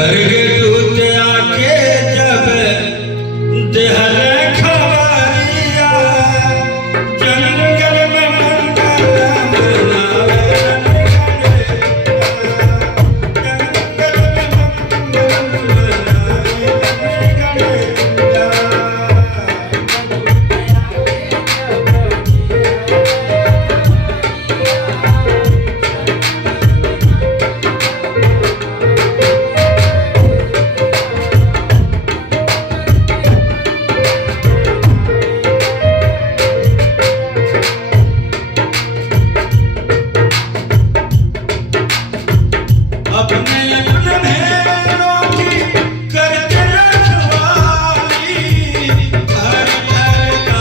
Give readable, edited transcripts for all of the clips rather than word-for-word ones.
स्वर्गदूत आके जब देहल खबरिया जंगल में मंगल मनावे जंगल में मंगल मनावे अपने अपने भेड़ों की करते रखवाली हर घर का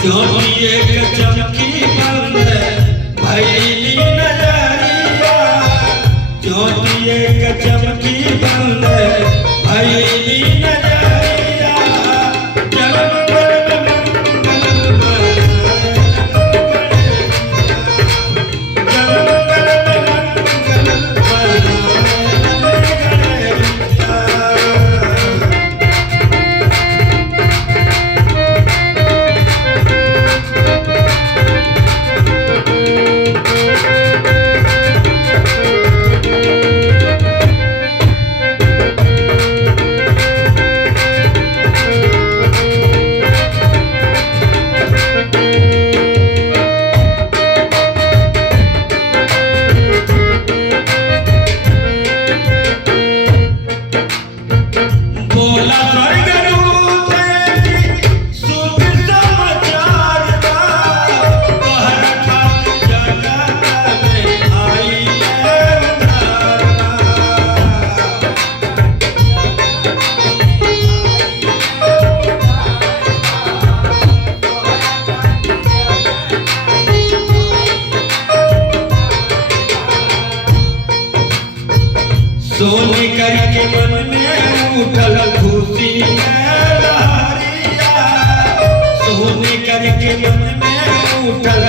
ज्योति एक चमकी बंद भैली नजरिया ज्योति एक चमकी बंद भैली नजरिया जंगल में मंगल जंगल में मंगल बोला स्वर्गदूत शुभ समाचार दा बहर खाती जगत में आई है उधारना सोनी करके मन में उठल खुशी लहरिया सोनी करके मन में उठल